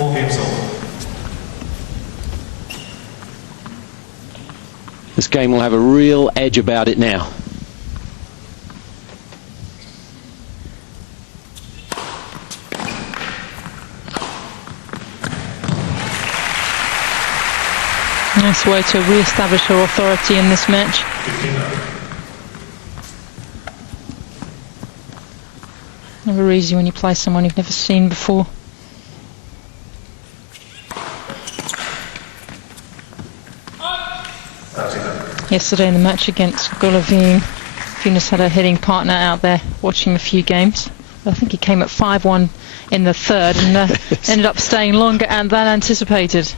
4 games old. This game will have a real edge about it now. Nice way to re-establish her authority in this match. Never easy when you play someone you've never seen before. Yesterday in the match against Golovin, Venus had a hitting partner out there watching a few games. I think he came at 5-1 in the third and ended up staying longer than anticipated.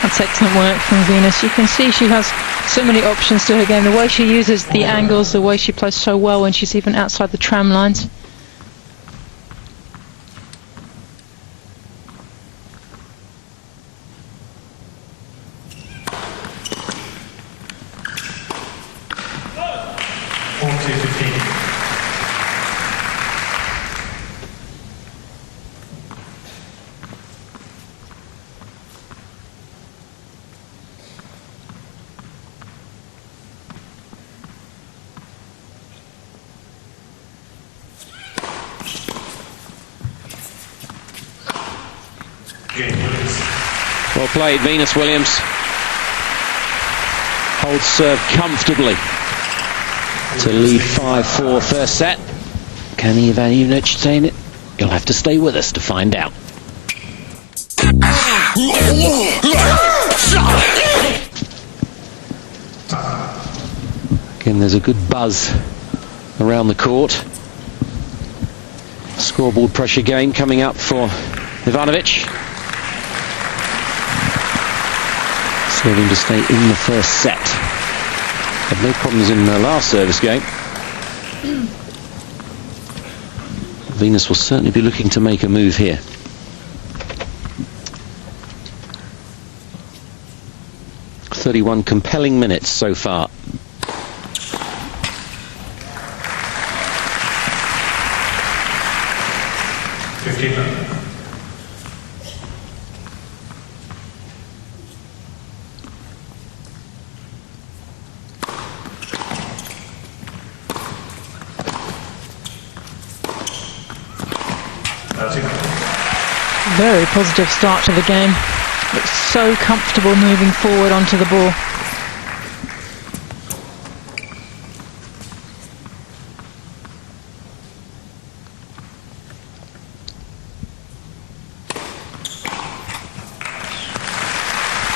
That's excellent work from Venus. You can see she has so many options to her game. The way she uses the angles, the way she plays so well when she's even outside the tram lines. Well played, Venus Williams. Holds serve comfortably to lead 5-4 first set. Can Ivanovic sustain it? You'll have to stay with us to find out. Again, there's a good buzz around the court. Scoreboard pressure game coming up for Ivanovic. Serving to stay in the first set. Had no problems in the last service game. Venus will certainly be looking to make a move here. "31 compelling minutes so far. Very positive start to the game. Looks so comfortable moving forward onto the ball.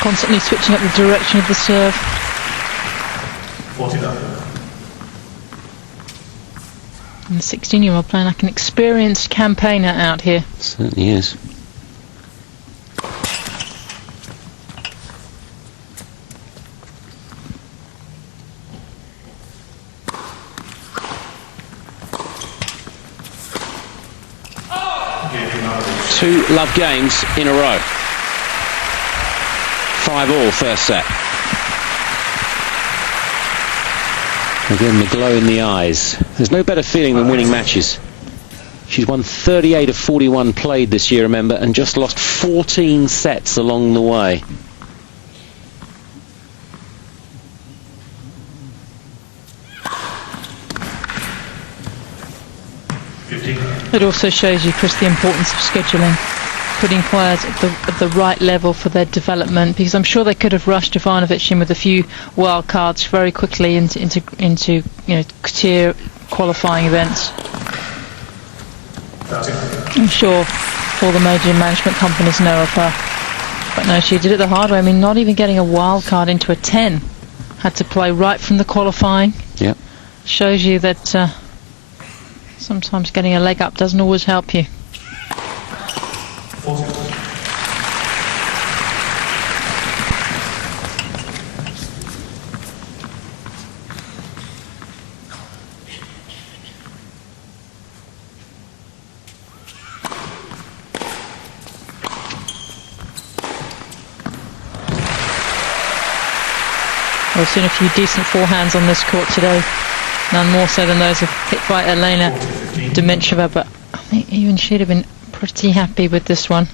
Constantly switching up the direction of the serve. 49. And the 16-year-old playing like an experienced campaigner out here. Certainly is. Two love games in a row. 5-all first set. Again, the glow in the eyes. There's no better feeling than winning matches. She's won 38 of 41 played this year, remember, and just lost 14 sets along the way. It also shows you, Chris, the importance of scheduling, putting players at the right level for their development, because I'm sure they could have rushed Ivanovic in with a few wild cards very quickly into tier qualifying events. I'm sure all the major management companies know of her, but no, she did it the hard way. I mean, not even getting a wild card into a 10, had to play right from the qualifying. Yep. Shows you that sometimes getting a leg up doesn't always help you. We've seen a few decent forehands on this court today. None more so than those hit by Elena Demencheva, but I think even she'd have been pretty happy with this one.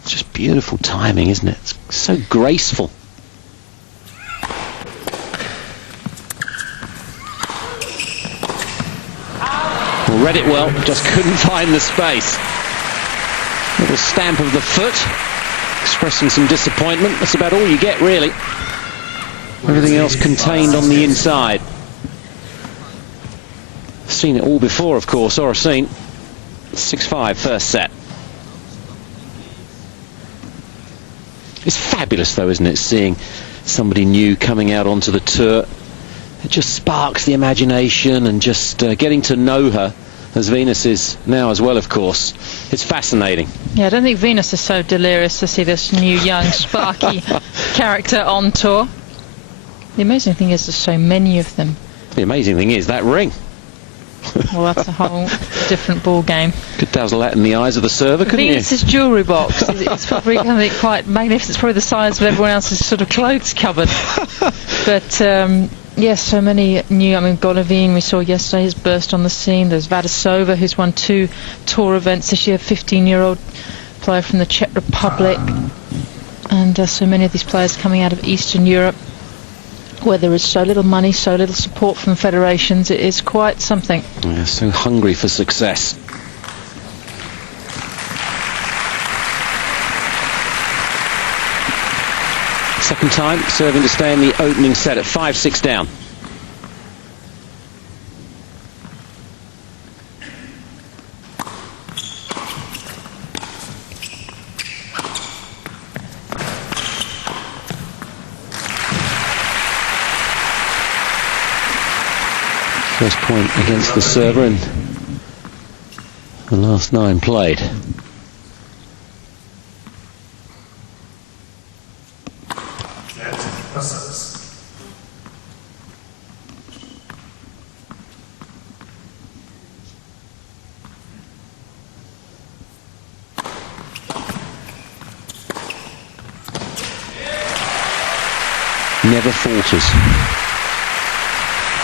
It's just beautiful timing, isn't it? It's so graceful. Well, read it well, just couldn't find the space. Little stamp of the foot, expressing some disappointment. That's about all you get, really. Everything else contained on the inside. Seen it all before, of course, or seen. 6-5, first set. It's fabulous, though, isn't it, seeing somebody new coming out onto the tour. It just sparks the imagination, and just getting to know her, as Venus is now as well, of course. It's fascinating. Yeah, I don't think Venus is so delirious to see this new, young, sparky character on tour. The amazing thing is there's so many of them. The amazing thing is that ring. Well, that's a whole different ball game. Could dazzle that in the eyes of the server, couldn't you? Venus's jewellery box. It's probably going to be quite magnificent. It's probably the size of everyone else's sort of clothes cupboard. But yes, so many new. I mean, Golovin, we saw yesterday, has burst on the scene. There's Vadisova, who's won 2 tour events this year, 15-year-old player from the Czech Republic. And so many of these players coming out of Eastern Europe, where there is so little money, so little support from federations. It is quite something. Yeah, so hungry for success. Second time serving to stay in the opening set at 5-6 down. First point against the server in the last 9 played. Never falters.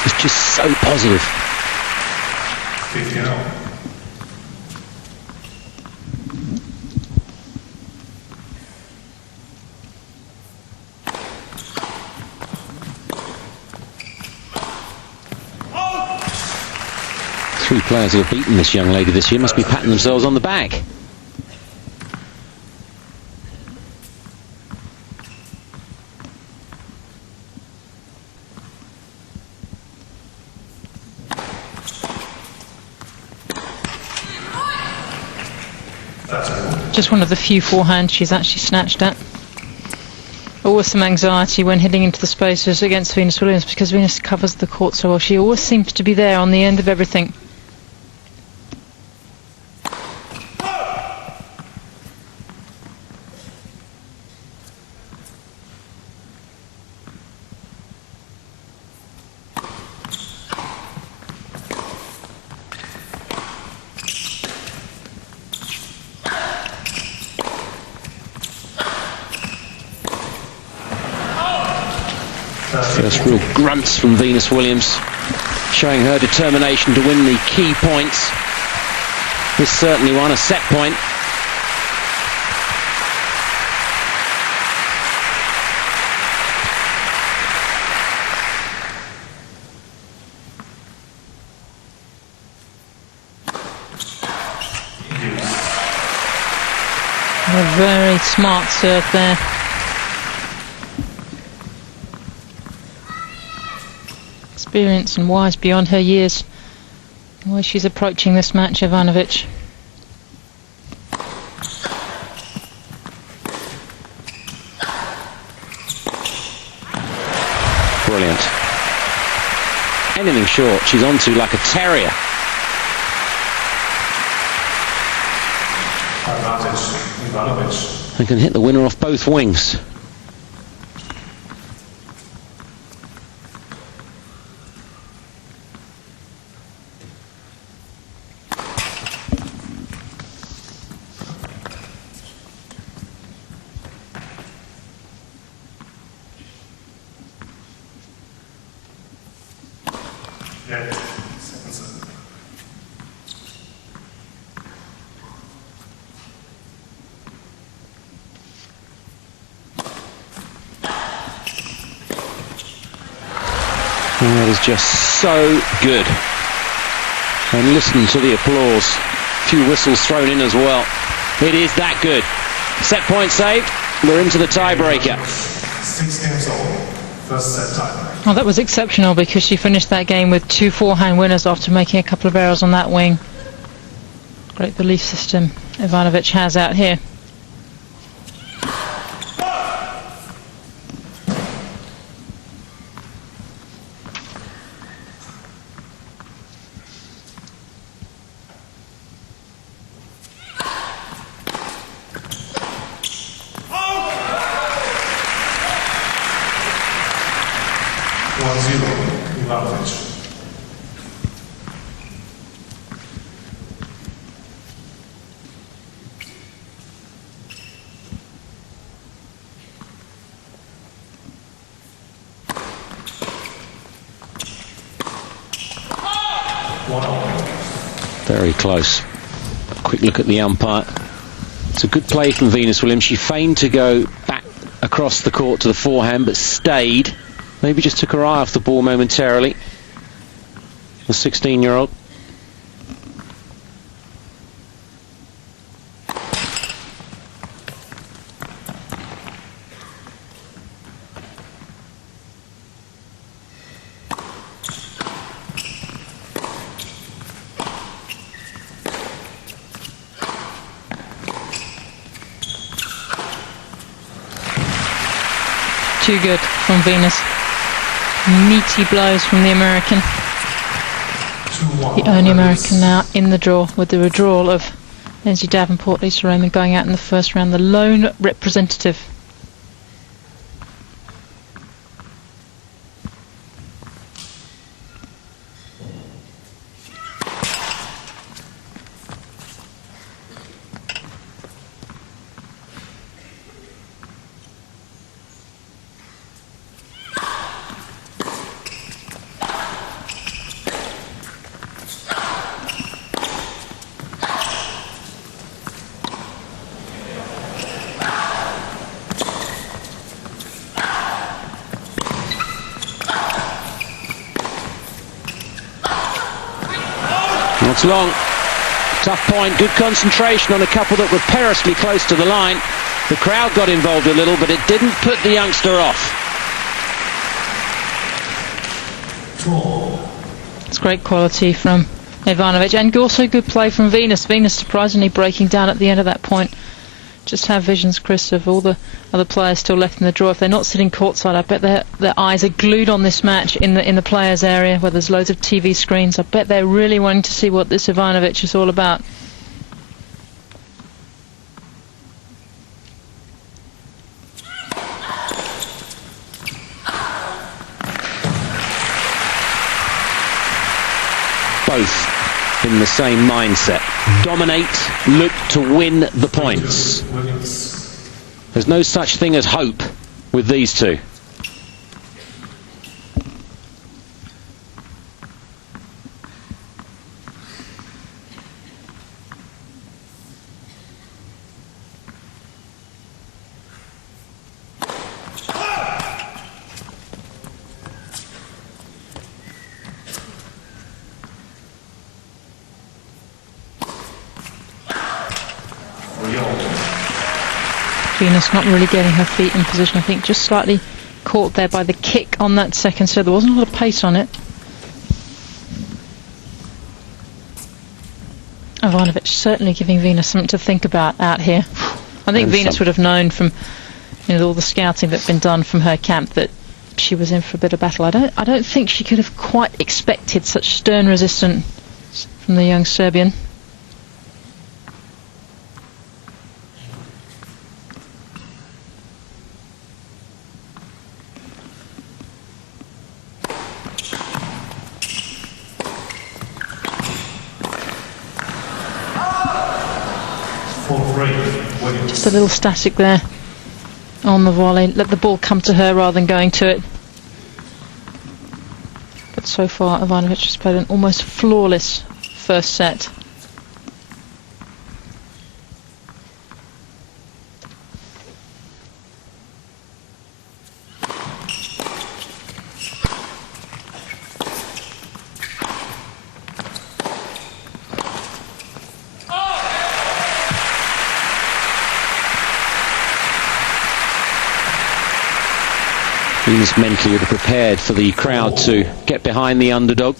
It's just so positive. 3 players who have beaten this young lady this year must be patting themselves on the back. Just one of the few forehands she's actually snatched at. Always some anxiety when heading into the spaces against Venus Williams, because Venus covers the court so well. She always seems to be there on the end of everything. First real grunts from Venus Williams, showing her determination to win the key points. This certainly won a set point. A very smart serve there. Experience and wise beyond her years. The way she's approaching this match, Ivanovic. Brilliant. Anything short, she's onto like a terrier. Ivanovic. And can hit the winner off both wings. Yeah. Second set. And that is just so good. And listen to the applause. A few whistles thrown in as well. It is that good. Set point saved. We're into the tiebreaker. 6 games all. First set tiebreaker. Well, that was exceptional because she finished that game with 2 forehand winners after making a couple of errors on that wing. Great belief system Ivanovic has out here. Ivanovic. Very close. Quick look at the umpire. It's a good play from Venus Williams. She feigned to go back across the court to the forehand, but stayed. Maybe just took her eye off the ball momentarily. The 16-year-old. Too good from Venus. Meaty blows from the American. The only American now in the draw, with the withdrawal of Lindsay Davenport, Lisa Raymond going out in the first round, the lone representative. It's long. Tough point. Good concentration on a couple that were perilously close to the line. The crowd got involved a little, but it didn't put the youngster off. It's great quality from Ivanovic, and also good play from Venus. Venus surprisingly breaking down at the end of that point. Just have visions, Chris, of all the other players still left in the draw. If they're not sitting courtside, I bet their eyes are glued on this match in the players' area where there's loads of TV screens. I bet they're really wanting to see what this Ivanovic is all about. Both in the same mindset. Dominate, look to win the points. There's no such thing as hope with these two. Venus not really getting her feet in position. I think just slightly caught there by the kick on that second, so there wasn't a lot of pace on it. Ivanovic certainly giving Venus something to think about out here. I think Venus would have known from all the scouting that's been done from her camp that she was in for a bit of battle. I don't think she could have quite expected such stern resistance from the young Serbian. Just a little static there on the volley. Let the ball come to her rather than going to it. But So far, Ivanovic has played an almost flawless first set. Venus mentally prepared for the crowd to get behind the underdog.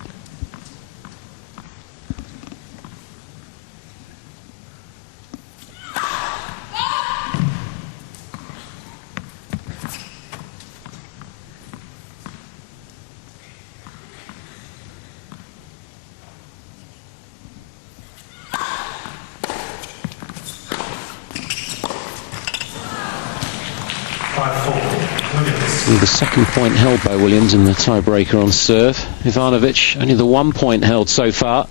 The second point held by Williams in the tiebreaker on serve. Ivanovic, only the 1 point held so far.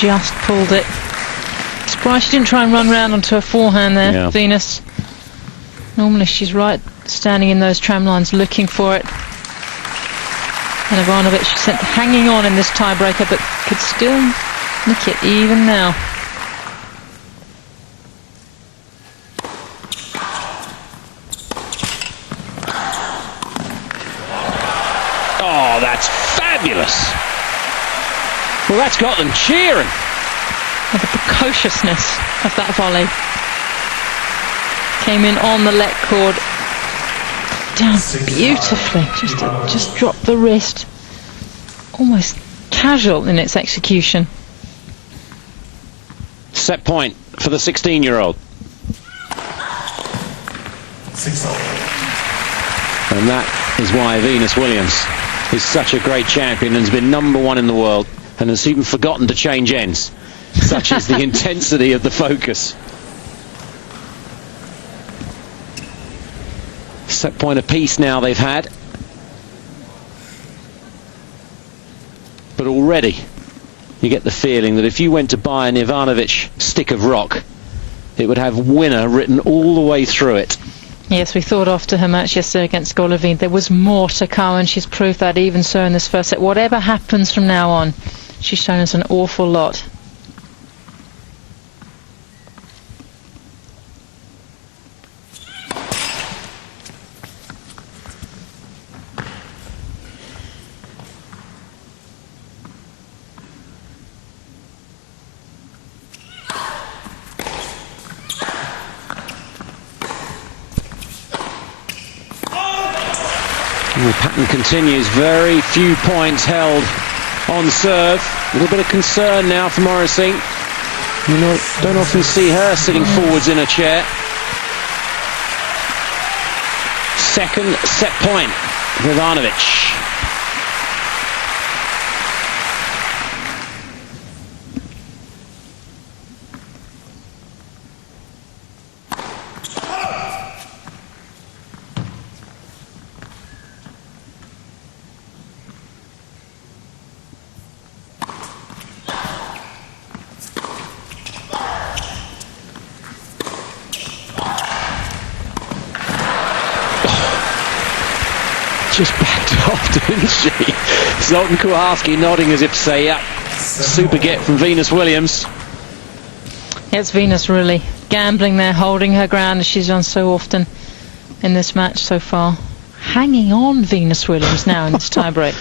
Just pulled it. Surprised she didn't try and run round onto her forehand there, yeah. Venus. Normally she's right standing in those tram lines looking for it. And Ivanovic sent hanging on in this tiebreaker, but could still nick it even now. Oh, that's fabulous. Well, that's got them cheering. And the precociousness of that volley. Came in on the let cord. Down beautifully. Just dropped the wrist. Almost casual in its execution. Set point for the 16-year-old. 6-all. And that is why Venus Williams is such a great champion and has been #1 in the world. And has even forgotten to change ends. Such is the intensity of the focus. Set point apiece now they've had. But already you get the feeling that if you went to buy an Ivanovic stick of rock, it would have winner written all the way through it. Yes, we thought after her match yesterday against Golovin there was more to come, and she's proved that even so in this first set. Whatever happens from now on, she's shown us an awful lot. The pattern continues. Very few points held on serve. A little bit of concern now for Morrissey. You don't often see her sitting forwards in a chair. Second set point for Ivanovic. Just backed off, didn't she? Zoltan Kuharski nodding as if to say, yeah, super get from Venus Williams. It's Venus really gambling there, holding her ground as she's done so often in this match so far. Hanging on Venus Williams now in this tiebreak.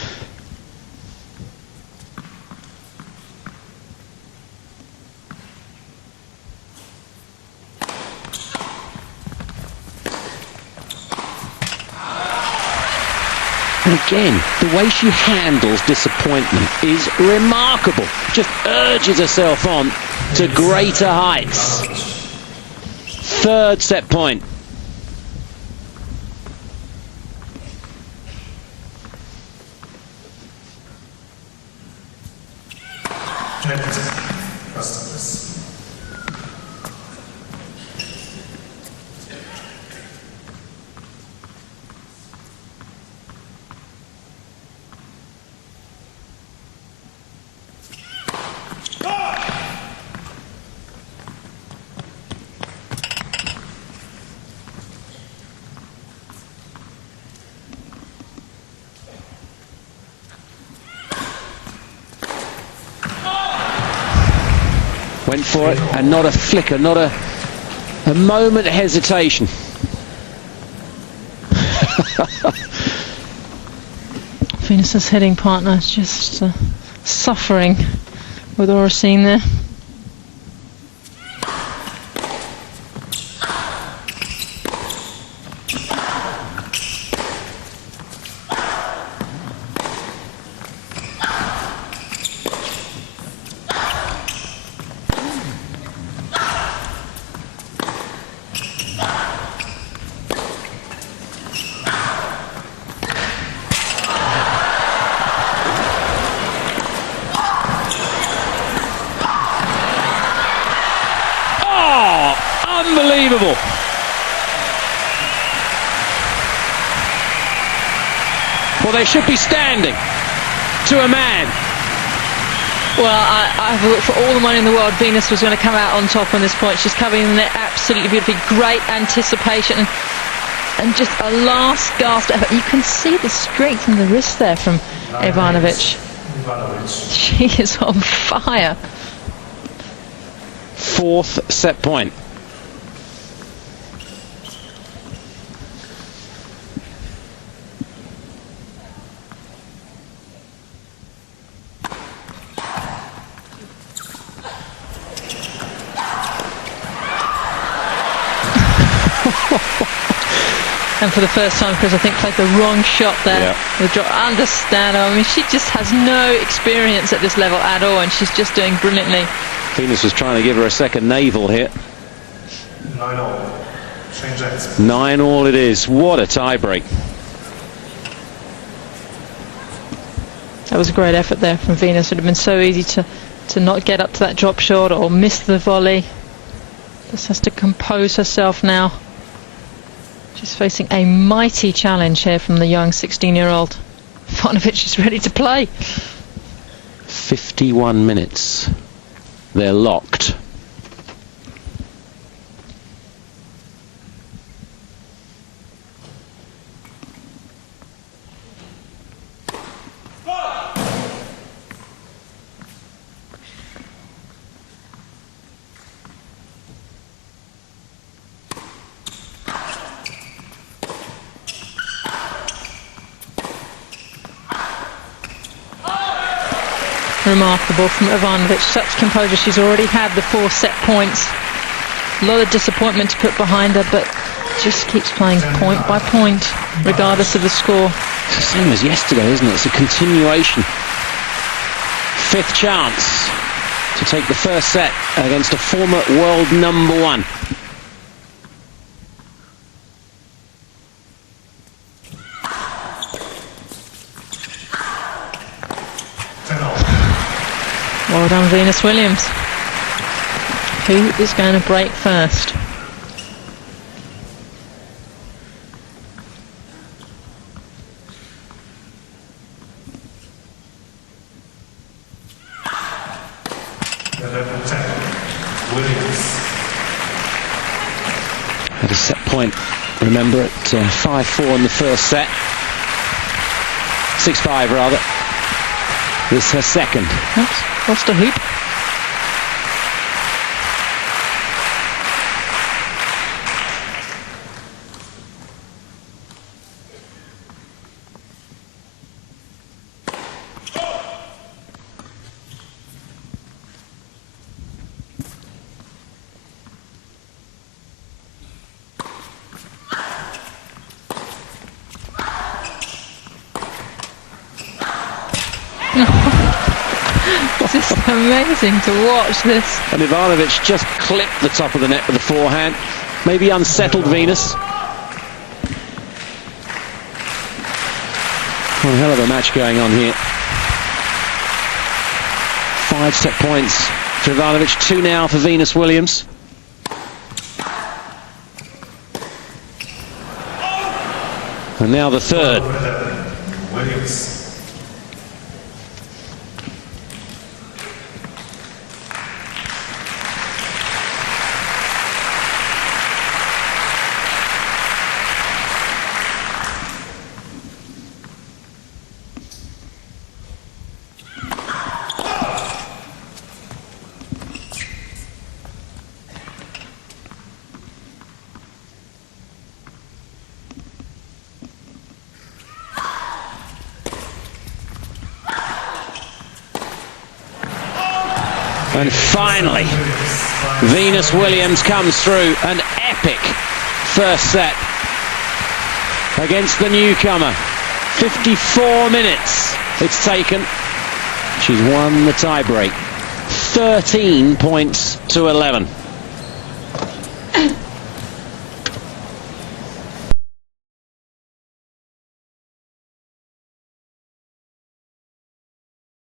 And again, the way she handles disappointment is remarkable. Just urges herself on to greater heights. Third set point. Went for it, and not a flicker, not a moment hesitation. Venus's hitting partner is just suffering with Oracene there. Unbelievable. Well, they should be standing to a man. Well, I thought for all the money in the world, Venus was going to come out on top on this point. She's covering the net absolutely beautifully. Great anticipation and just a last gasp effort. You can see the strength in the wrist there from Ivanovic. She is on fire. Fourth set point. And for the first time, Chris, I think played the wrong shot there. Yeah. The drop. Understand. I mean, she just has no experience at this level at all, and she's just doing brilliantly. Venus was trying to give her a second navel hit. 9-all. Change ends. 9-all it is. What a tie break. That was a great effort there from Venus. It would have been so easy to not get up to that drop shot or miss the volley. Just has to compose herself now. She's facing a mighty challenge here from the young 16-year-old. Ivanovic is ready to play. 51 minutes. They're locked. Remarkable from Ivanovic, such composure. She's already had the 4 set points. A lot of disappointment to put behind her, but just keeps playing point by point, regardless of the score. It's the same as yesterday, isn't it? It's a continuation. Fifth chance to take the first set against a former world number 1. Well done, Venus Williams. Who is going to break first? Had a set point, remember, at 5-4 in the first set. 6-5 rather. This her second. Oops, lost a hoop. It's just amazing to watch this. And Ivanovic just clipped the top of the net with the forehand. Maybe unsettled Venus. Well, a hell of a match going on here. 5 set points for Ivanovic, 2 now for Venus Williams. And now the third. Williams. And finally, Venus Williams comes through an epic first set against the newcomer. 54 minutes it's taken. She's won the tiebreak. 13 points to 11.